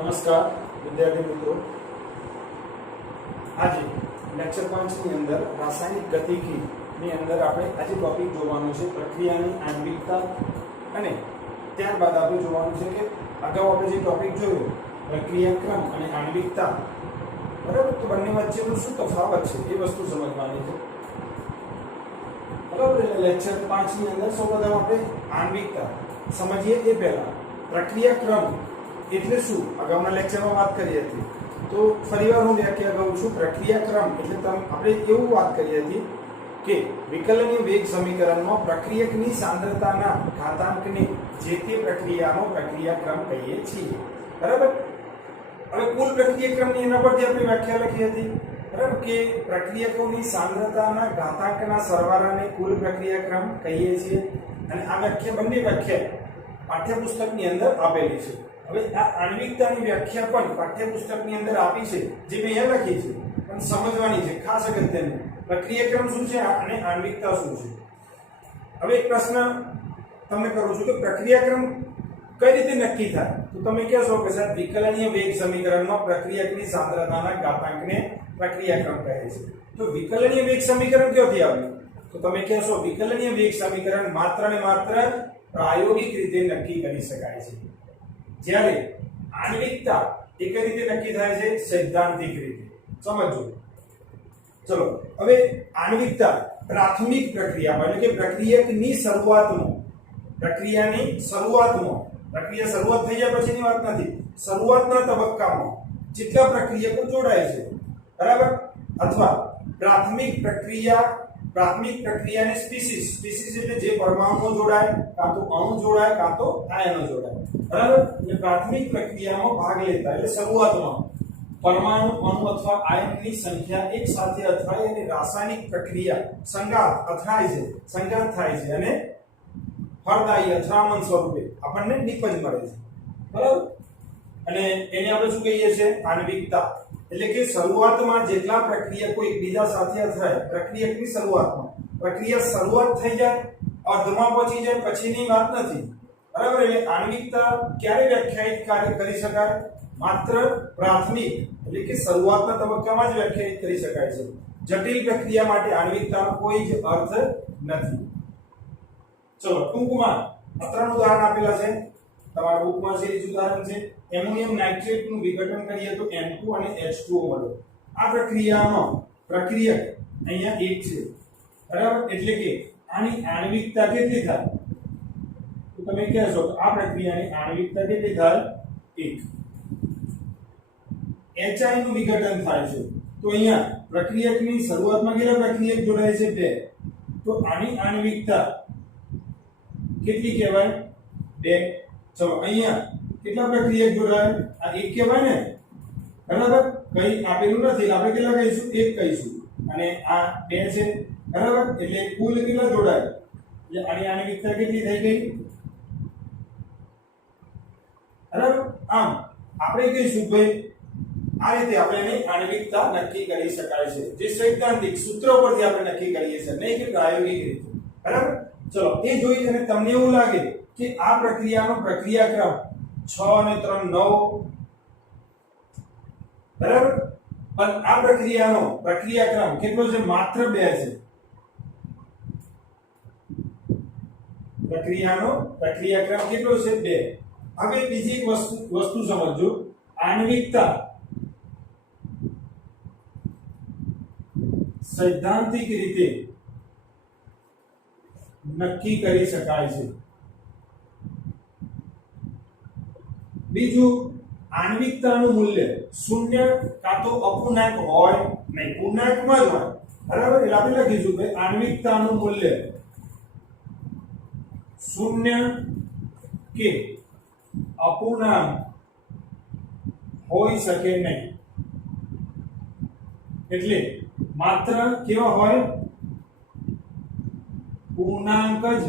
નમસ્કાર વિદ્યાર્થી મિત્રો, આજે લેક્ચર 5 ની અંદર રાસાયણિક ગતિકી ની અંદર આપણે આજે ટોપિક જોવાનું છે પ્રક્રિયાની આણ્વિકતા, અને ત્યારબાદ આપણે જોવાનું છે કે અગાઉ આપણે જે ટોપિક જોયો પ્રક્રિયાક્રમ અને આણ્વિકતા, બરાબર, તો બંને વચ્ચેનો શું તફાવત છે એ વસ્તુ સમજવાની છે. બરાબર, લેક્ચર 5 ની અંદર સૌપ્રથમ આપણે આણ્વિકતા સમજીએ એ પહેલા પ્રક્રિયાક્રમ એટલે શું અગાઉના લેક્ચરમાં વાત કરી હતી, તો ફરીવાર હું વ્યાખ્યા કરું છું. પ્રક્રિયાક્રમ એટલે આપણે એવું વાત કરી હતી કે વિકલનીય વેગ સમીકરણમાં પ્રક્રિયકની સાંદ્રતાના ઘાતાંકને જે તે પ્રક્રિયાનો પ્રક્રિયાક્રમ કહીએ છીએ. બરાબર, હવે કુલ પ્રક્રિયાક્રમની એના પરથી આપણે વ્યાખ્યા લખી હતી, બરાબર, કે પ્રક્રિયકોની સાંદ્રતાના ઘાતાંકના સરવાળાને કુલ પ્રક્રિયાક્રમ કહીએ છીએ. અને આ વ્યાખ્યા બંને વ્યાખ્યા પાઠ્યપુસ્તકની અંદર આપેલી છે. હવે આ આણ્વિકતાની વ્યાખ્યા પણ પાઠ્યપુસ્તકની અંદર આપી છે, જે મેં અહીંયા લખી છે, પણ સમજવાની છે. ખાસ અગત્યનું પ્રક્રિયાક્રમ શું છે અને આણ્વિકતા શું છે. હવે એક પ્રશ્ન તમને કરું છું કે પ્રક્રિયાક્રમ કઈ રીતે નક્કી થાય, તો તમે કહેશો કે સાહેબ વિકલનીય વેગ સમીકરણમાં પ્રક્રિયકની સાંદ્રતાના ઘાતાંકને પ્રક્રિયાક્રમ કહે છે. તો વિકલનીય વેગ સમીકરણ ક્યાંથી આવ્યું, તો તમે કહેશો વિકલનીય વેગ સમીકરણ માત્ર ને માત્ર પ્રાયોગિક રીતે નક્કી કરી શકાય છે, જ્યારે આણ્વિકતા એ કઈ રીતે નક્કી થાય છે, સૈદ્ધાંતિક રીતે. સમજો. ચલો, હવે આણ્વિકતા પ્રાથમિક પ્રક્રિયામાં એટલે કે પ્રક્રિયકની શરૂઆતમાં, પ્રક્રિયા શરૂઆત થઈ જાય પછીની વાત નથી, શરૂઆતના તબક્કામાં જેટલા પ્રક્રિયકો જોડાય છે, બરાબર, અથવા પ્રાથમિક પ્રક્રિયાને સ્પીસીસ એટલે જે પરમાણુઓ જોડાય, કાં તો અણુ જોડાય, કાં તો આયનો જોડાય, બરાબર. એટલે પ્રાથમિક પ્રક્રિયામાં ભાગ લેતા એટલે શરૂઆતમાં પરમાણુ, અણુ અથવા આયનની સંખ્યા એક સાથે અથડાય અને રાસાયણિક પ્રક્રિયા સંઘાત થાય છે અને ફળદાયી અથડામણ સ્વરૂપે આપણને નિપજ મળે છે, બરાબર. અને એને આપણે શું કહીએ છીએ, આણ્વિકતા. એટલે કે શરૂઆતમાં જેટલા પ્રક્રિયકો એકબીજા સાથે અથડાય, પ્રક્રિયકની શરૂઆતમાં પ્રક્રિયા શરૂઆત થઈ જાય, અર્ધમાં પહોંચી જાય પછીની વાત નથી, બરાબર. એટલે આણ્વિકતા ક્યારે વ્યાખ્યાયિત કરી શકાય, માત્ર પ્રાથમિક એટલે કે શરૂઆતના તબક્કામાં જ વ્યાખ્યાયિત કરી શકાય છે. જટિલ પ્રક્રિયા માટે આણ્વિકતાનો કોઈ જ અર્થ નથી. ચલો, ટૂંકમાં ત્રણ ઉદાહરણ આપેલા છે તમારા બુકમાં છે. એ ઉદાહરણ છે એમોનિયમ નાઇટ્રેટનું વિઘટન કરીએ તો N2 અને H2O મળે. આ પ્રક્રિયામાં પ્રક્રિયક અહીંયા એક છે, બરાબર. એટલે કે આની આણ્વિકતા કેટલી થાય, તો તમે કહેશો કે આ પ્રક્રિયાની આણ્વિકતા કેટલી થાય, 1. HI નું વિઘટન થાય છે, તો અહીંયા પ્રક્રિયકની શરૂઆતમાં કેટલા પ્રક્રિયક જોડાય છે, 2. તો આની આણ્વિકતા કેટલી કહેવાય, 2. ચલો, અહીંયા કેટલા પ્રક્રિયક જોડાય, આ 1 કહેવાય ને, બરાબર. કઈ આપેલું નથી, આપણે કેટલા કહીશું, 1 કહીશું, અને આ 2 છે, બરાબર. એટલે કુલ કેટલા જોડાય, એટલે આની આણ્વિકતા કેટલી થઈ ગઈ, બરાબર. આમ આપણે કહીશું ભાઈ આ રીતે આપણે એની આણ્વિકતા નક્કી કરી શકાય છે, જે સૈદ્ધાંતિક સૂત્રો પરથી આપણે નક્કી કરીએ છીએ, નહીં કે પ્રાયોગિક રીતે, બરાબર. ચલો, એ જોઈ અને તમને એવું લાગે કે આ પ્રક્રિયાનો પ્રક્રિયાક્રમ 6 અને 3 9, બરાબર, પણ આ પ્રક્રિયાનો પ્રક્રિયાક્રમ કેટલો છે, માત્ર 2 છે. પ્રક્રિયાનો પ્રક્રિયાક્રમ કેટલો છે, 2. હવે બીજી એક વસ્તુ સમજો, આણ્વિકતા સૈદ્ધાંતિક રીતે નક્કી કરી શકાય છે. બીજું, આણ્વિકતાનું મૂલ્ય શૂન્ય કાં તો અપૂર્ણાંક હોય નહીં, પૂર્ણાંકમાં જ હોય, બરાબર. એટલે આપણે લખીશું કે આણ્વિકતાનું મૂલ્ય શૂન્ય કે અપૂર્ણાંક હોઈ શકે નહીં. એટલે માત્ર કેવા હોય, પૂર્ણાંક જ.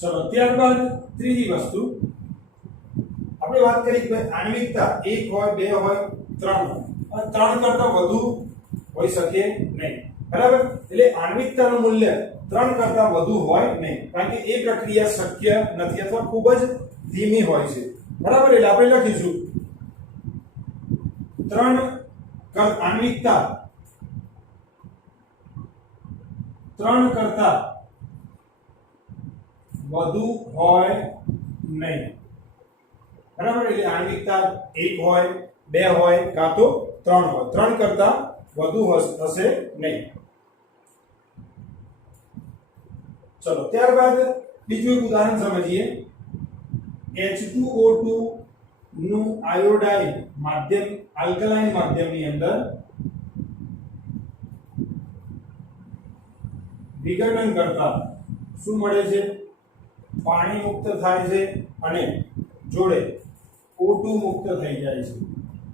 ચલો, ત્યારબાદ ત્રીજી વસ્તુ આપણે વાત કરી કે આણ્વિકતા 1 હોય, 2 હોય, 3 હોય, 3 કરતા વધુ હોઈ શકે નહીં. બરાબર, એટલે આણ્વિકતાનું મૂલ્ય 3 કરતા વધુ હોય નહીં, કારણ કે એ પ્રક્રિયા શક્ય નથી અથવા ખૂબ જ ધીમી હોય છે. બરાબર, એટલે આપણે લખીશું 3 આણ્વિકતા 3 કરતા વધુ હોય નહીં. બરાબર, એટલે આણ્વિકતા 1 હોય, 2 હોય કાં તો 3 હોય. 3 કરતા વધુ હશે નહીં. ચલો ત્યારબાદ બીજું એક ઉદાહરણ સમજીએ. H2O2 નું આયોડાઇન માધ્યમ આલ્કલાઇન માધ્યમની અંદર વિઘટન કરતા શું મળે છે? પાણી મુક્ત થાય છે અને જોડે O2 મુક્ત થઈ જાય છે.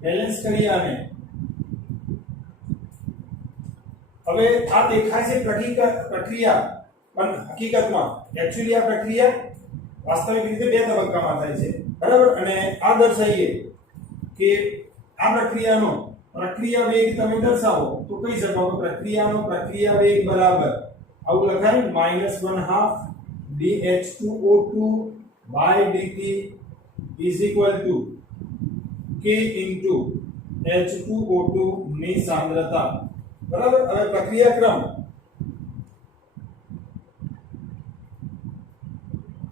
બેલેન્સ કરીએ આને. હવે આ દેખાય છે પ્રક્રિયા, પણ હકીકતમાં એક્ચ્યુઅલી આ પ્રક્રિયા વાસ્તવિક રીતે 2 તબક્કામાં થાય છે. બરાબર, અને આ દર્શાવીએ કે આ પ્રક્રિયાનો પ્રક્રિયા વેગ તમે દર્શાવો તો કહી શકો કે પ્રક્રિયાનો પ્રક્રિયા વેગ બરાબર આવું લખાય -1/2 dH2O2 by dt is equal to k into H2O2 ની સાંદ્રતા. બરાબર, હવે પ્રક્રિયાક્રમ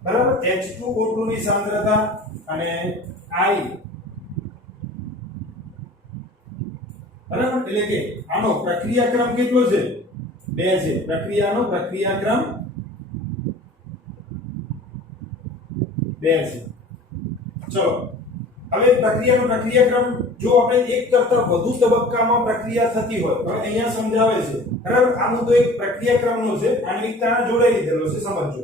બરાબર H2O2 ની સાંદ્રતા અને I બરાબર, એટલે કે આનો પ્રક્રિયાક્રમ કેટલો છે? 2 છે. પ્રક્રિયાનો પ્રક્રિયાક્રમ 2 છે. ચલો હવે પ્રક્રિયાનો પ્રક્રિયાક્રમ જો આપણે એક કરતા વધુ તબક્કામાં પ્રક્રિયા થતી હોય, હવે અહીંયા સમજાવે છે. બરાબર, આ મુદ્દો એક પ્રક્રિયાક્રમનો છે, આણ્વિકતાના જોડે લીધેલો છે. સમજો,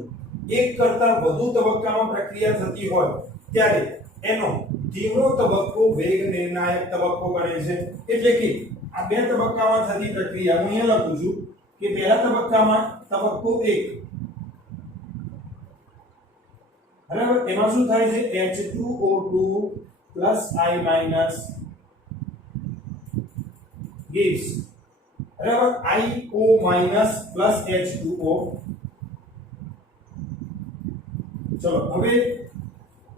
એક કરતા વધુ તબક્કામાં પ્રક્રિયા થતી હોય ત્યારે એનો ધીમો તબક્કો વેગ નિર્ણાયક તબક્કો બને છે. એટલે કે આ 2 તબક્કામાં થતી પ્રક્રિયા હું અહીંયા લખું છું કે પહેલા તબક્કામાં તબક્કો 1, બરાબર, એમાં શું થાય છે? H2O2 I gives બરાબર IO plus H2O. ચલો હવે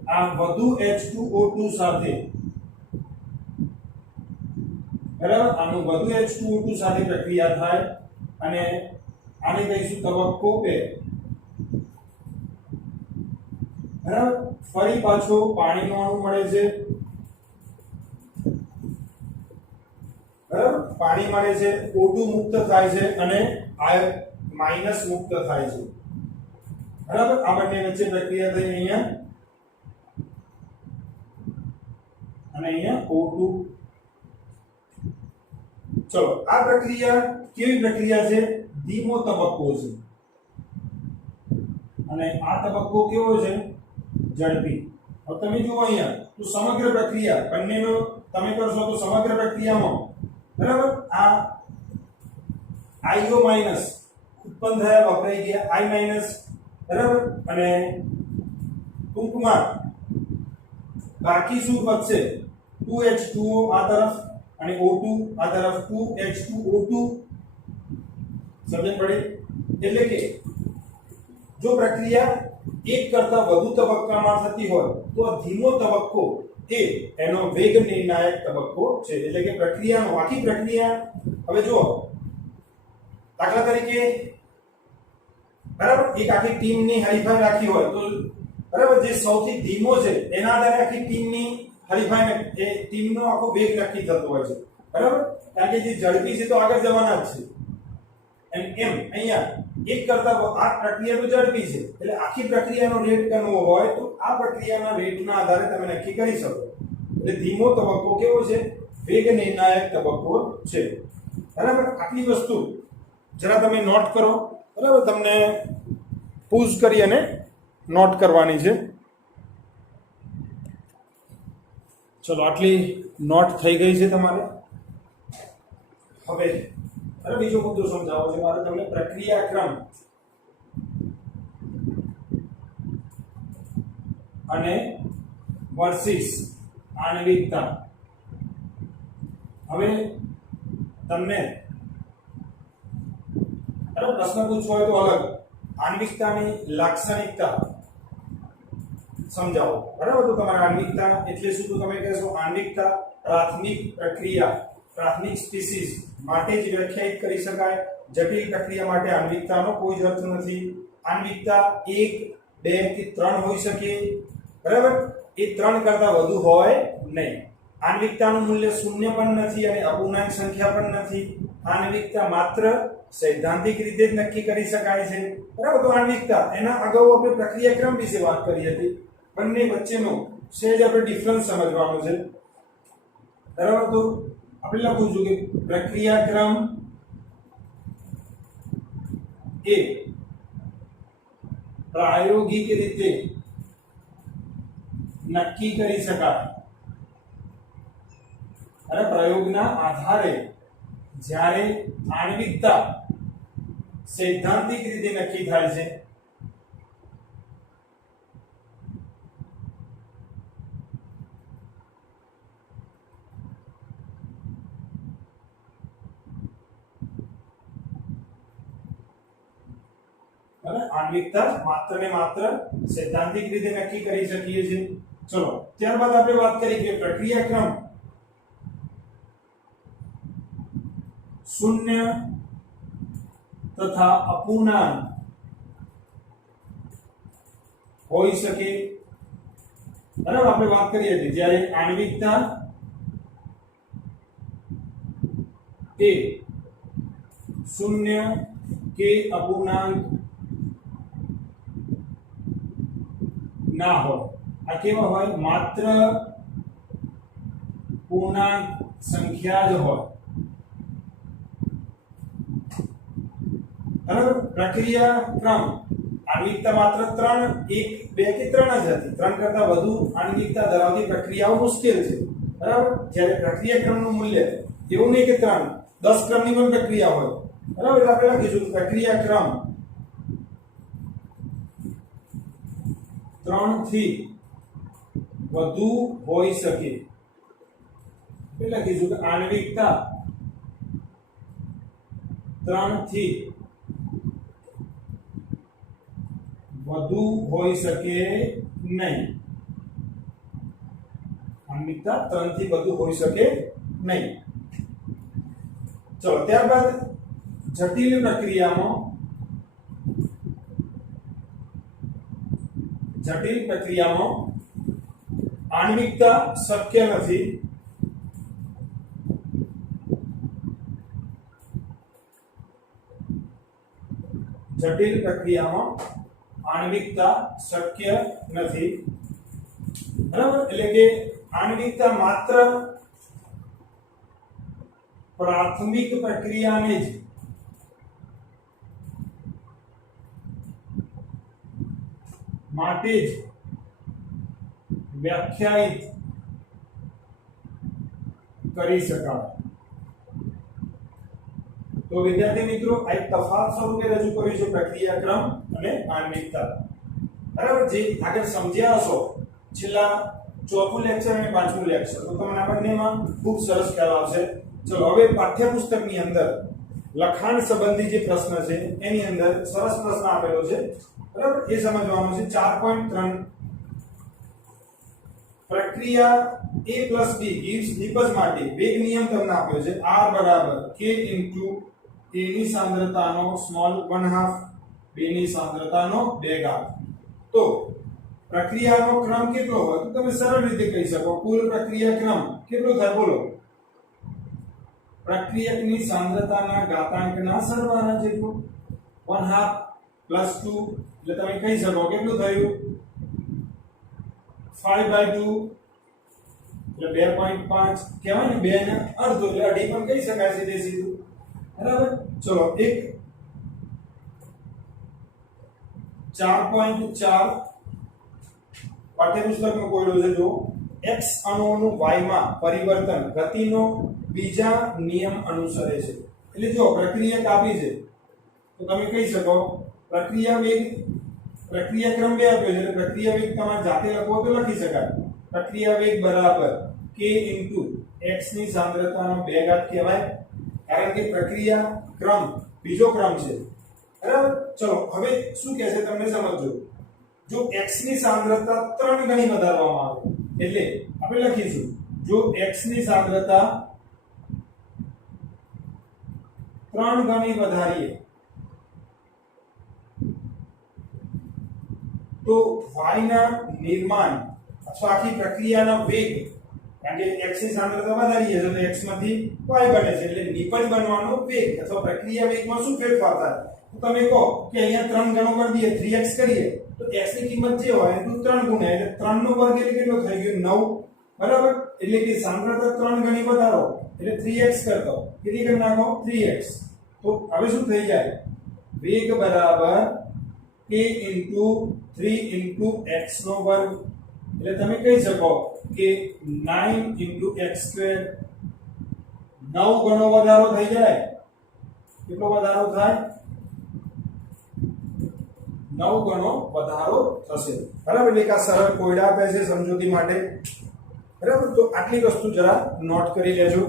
આ વધુ H2O2 સાથે બરાબર આનું વધુ H2O2 સાથે પ્રક્રિયા થાય અને આને કહીશું તબક્કો 2. બરાબર, ફરી પાછો પાણીનો અણુ મળે છે. બરાબર, પાણી મળે છે, O2 મુક્ત થાય છે અને માઈનસ મુક્ત થાય છે. બરાબર, આ બંને વચ્ચે પ્રક્રિયા થઈ અહીંયા અને અહીંયા O2. ચલો આ પ્રક્રિયા કેવી પ્રક્રિયા છે? ધીમો તબક્કો છે અને આ તબક્કો કેવો છે? ઝડપી. હવે તમે જુઓ અહીંયા તો સમગ્ર પ્રક્રિયા બંનેનો તમે કરશો તો સમગ્ર પ્રક્રિયામાં બરાબર આ IO માઈનસ ઉત્પન્ન થયા વપરાઈ ગયા I માઈનસ બરાબર, અને ટૂંકમાં બાકી શું બચશે? 2H2O આ તરફ અને O2 આ તરફ 2H2O2. સમજણ પડે? એટલે કે જો પ્રક્રિયા એક કરતા વધુ તબક્કામાં થતી હોય તો આ ધીમો તબક્કો એ એનો વેગ નિર્ણાયક તબક્કો છે. એટલે કે પ્રક્રિયાનો આખી પ્રક્રિયા હવે જુઓ, દાખલા તરીકે બરાબર એક આખી ટીમની હરીફાઈ રાખી હોય તો બરાબર જે સૌથી ધીમો છે એના આધારે આખી ટીમની હરીફાઈને એ ટીમનો આખો વેગ નક્કી થતો હોય છે. બરાબર, કારણ કે જે ઝડપી છે તો આગળ જવાના જ છે. એમ અહીંયા એક કરતા આ પ્રક્રિયા તો ઝડપી છે એટલે આખી પ્રક્રિયાનો રેટ ગણવો હોય તો આ પ્રક્રિયાના રેટના આધારે તમે નક્કી કરી શકો. એટલે ધીમો તબક્કો કેવો છે? વેગ નિર્ણાયક તબક્કો છે. બરાબર, આટલી વસ્તુ જરા તમે નોટ કરો. બરાબર, તમને પૂઝ કરી અને નોટ કરવાની છે. ચલો આટલી નોટ થઈ ગઈ છે તમારે. હવે બીજો મુદ્દો સમજાવો છે મારે તમને. પ્રક્રિયાક્રમ અને વર્સિસ આણ્વિકતા. હવે તમને બરાબર પ્રશ્ન પૂછવો હોય તો અલગ આણ્વિકતાની લાક્ષણિકતા સમજાવો બરાબર તો તમારે આણ્વિકતા એટલે શું તો તમે કહેશો આણ્વિકતા પ્રાથમિક પ્રક્રિયા પ્રાથમિક સ્પીસીસ માટે જ વ્યાખ્યાયિત કરી શકાય જટિલ પ્રક્રિયા માટે આણ્વિકતાનો કોઈ જ અર્થ નથી આણ્વિકતા 1 2 કે 3 હોઈ શકે બરાબર એ 3 કરતા વધુ હોય નહીં આણ્વિકતાનું મૂલ્ય શૂન્ય પણ નથી અને અપૂર્ણાંક સંખ્યા પણ નથી આણ્વિકતા માત્ર સૈદ્ધાંતિક રીતે જ નક્કી કરી શકાય છે બરાબર તો આણ્વિકતા એના અગાઉ આપણે પ્રક્રિયાક્રમ વિશે વાત કરી હતી બંને વચ્ચેનો સહેજ આપણે ડિફરન્સ સમજવાનો છે બરાબર તો આપણે લખું છું કે પ્રક્રિયાક્રમ એ પ્રાયોગિક રીતે નક્કી કરી શકાય અને પ્રયોગના આધારે જ્યારે આણ્વિકતા સૈદ્ધાંતિક રીતે નક્કી થાય છે આણ્વિકતા માત્ર ને માત્ર સૈદ્ધાંતિક રીતે નક્કી કરી શકીએ છીએ ચલો ત્યારબાદ આપણે વાત કરી કે પ્રક્રિયાક્રમ શૂન્ય તથા અપૂર્ણાંક હોઈ શકે બરાબર આપણે વાત કરી હતી જ્યારે આણ્વિકતા એ શૂન્ય કે અપૂર્ણાંક ના હોય આ કેવા હોય માત્ર પૂર્ણાંક સંખ્યા જ હોય બરાબર પ્રક્રિયાક્રમ આણ્વિકતા માત્ર 3 1 2 કે 3 જ હતી 3 કરતા વધુ આણ્વિકતા ધરાવતી પ્રક્રિયાઓ મુશ્કેલ છે બરાબર જ્યારે પ્રક્રિયાક્રમનું મૂલ્ય એવું નહીં કે 3 10 ક્રમની પણ પ્રક્રિયા હોય બરાબર એટલે આપણે લખીશું પ્રક્રિયાક્રમ 3 થી વધુ હોઈ શકે એટલે લખીશું કે આણ્વિકતા 3 થી વધુ હોઈ શકે નહીં આણ્વિકતા 3 થી વધુ હોઈ શકે નહીં ચલો ત્યારબાદ જટિલ પ્રક્રિયામાં આણ્વિકતા શક્ય નથી જટિલ પ્રક્રિયામાં આણ્વિકતા શક્ય નથી બરાબર એટલે કે આણ્વિકતા માત્ર પ્રાથમિક પ્રક્રિયાને જ માટે જ વ્યાખ્યાયિત કરી શકાય તો વિદ્યાર્થી મિત્રો આ એક તફાવત સ્વરૂપે રજૂ કર્યું છે પ્રક્રિયાક્રમ અને આણ્વિકતા બરાબર જે આગળ સમજ્યા હશો છેલ્લા ચોથું લેક્ચર અને પાંચમું લેક્ચર તો તમને આ બંનેમાં ખૂબ સરસ ખ્યાલ આવશે ચલો હવે પાઠ્યપુસ્તકની અંદર લખાણ સંબંધી જે પ્રશ્ન છે એની અંદર સરસ પ્રશ્ન આપેલો છે બરાબર એ સમજવાનું છે 4.3 પ્રક્રિયા a + b gives નિપજ માટે વેગ નિયમ તમને આપ્યો છે r બરાબર k * a ની સાંદ્રતાનો સ્મોલ 1/2 b ની સાંદ્રતાનો 2 ઘાત તો પ્રક્રિયાનો ક્રમ કેટલો હોય તો તમે સરળ રીતે કહી શકો કુલ પ્રક્રિયા ક્રમ કેટલો થાય બોલો પ્રક્રિયકની સાંદ્રતાના ઘાતાંકના સરવાળા જેટલો 1/2 + 2 એટલે તમે કહી શકો કેટલું થયું 5/2 એટલે 2.5 કહેવાય ને 2 ને અડધો એટલે અઢી પણ કહી શકાય સીધે સીધું બરાબર ચલો એક 4.4 પાઠ્યપુસ્તકનો કોયડો છે જો x અણુઓનું y માં પરિવર્તન ગતિનો બીજા નિયમ અનુસરે છે એટલે જો પ્રક્રિયા આપી છે તો તમે કહી શકો પ્રક્રિયા વેગ પ્રક્રિયાક્રમ બે આપ્યો છે એટલે પ્રક્રિયા વેગ તમારે જાતે લખવો તો લખી શકાય પ્રક્રિયા વેગ બરાબર k * x ની સાંદ્રતાનો 2 ઘાત કહેવાય કારણ કે પ્રક્રિયા ક્રમ બીજો ક્રમ છે બરાબર. ચલો હવે શું કહે છે તમને સમજો. જો x ની સાંદ્રતા 3 ગણી વધારવામાં આવે એટલે આપણે લખીશું જો x ની સાંદ્રતા 3 ગણી વધારીએ તો y ના નિર્માણ અથવા આખી પ્રક્રિયાના વેગ, કારણ કે x ની સાંદ્રતા વધારીએ તો x માંથી y બને છે એટલે નિપજ બનવાનો વેગ અથવા પ્રક્રિયા વેગમાં શું ફેરફાર થાય? તો તમે કહો કે અહીંયા 3 ગણો કરી દઈએ 3x કરીએ તો x ની કિંમત જે હોય એનું 3 ગુણ્યા એટલે 3 નો વર્ગ એટલે કેટલો થઈ ગયો 9, બરાબર. એટલે કે સાંદ્રતા 3 ગણી વધારો એટલે 3x કરતો કેટલી કરી નાખો 3x. તો હવે શું થઈ જાય? વેગ બરાબર k * 3 * x નો વર્ગ. એટલે તમે કહી શકો કે 9 * x², 9 ગણો વધારો થઈ જાય. કેટલો વધારો થાય? 9 ગણો વધારો થશે, બરાબર. એટલે કે આ સરળ કોયડા આપે છે સમજૂતી માટે, બરાબર. તો આટલી વસ્તુ જરા નોટ કરી લેજો.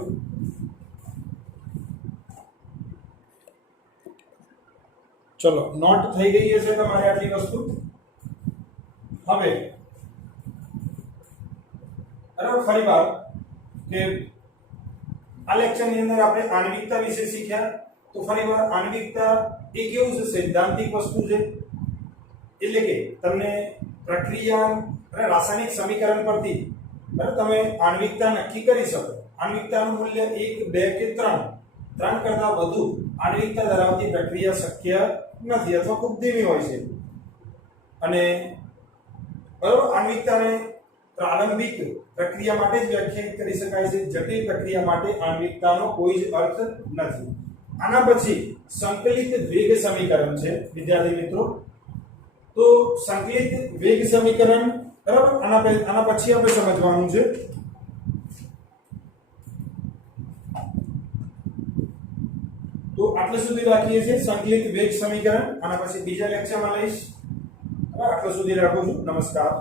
ચલો નોટ થઈ ગઈ હશે તમારે આટલી વસ્તુ. હવે બરાબર ફરી વાર કે આ લેક્ચરની અંદર આપણે આણ્વિકતા વિશે શીખ્યા. તો ફરી વાર આણ્વિકતા એ કેવું છે? સૈદ્ધાંતિક વસ્તુ છે. એટલે કે તમને પ્રક્રિયા અને રાસાયણિક સમીકરણ પરથી બરાબર તમે આણ્વિકતા નક્કી કરી શકો. આણ્વિકતાનું મૂલ્ય 1, 2 કે 3 કરતા વધુ આણ્વિકતા ધરાવતી પ્રક્રિયા શક્ય નથી અથવા ખૂબ ધીમી હોય છે. અને બરાબર આણ્વિકતાને પ્રારંભિક પ્રક્રિયા માટે જ વ્યાખ્યાયિત કરી શકાય છે. જટિલ પ્રક્રિયા માટે આણ્વિકતાનો કોઈ જ અર્થ નથી. આના પછી સંકલિત વેગ સમીકરણ છે વિદ્યાર્થી મિત્રો. તો સંકલિત વેગ સમીકરણ બરાબર આના પછી આપણે સમજવાનું છે. તો આટલે સુધી રાખીએ છીએ સંકલિત વેગ સમીકરણ. આના પછી બીજા લેક્ચરમાં લઈશ. આટલે સુધી રાખું છું. નમસ્કાર.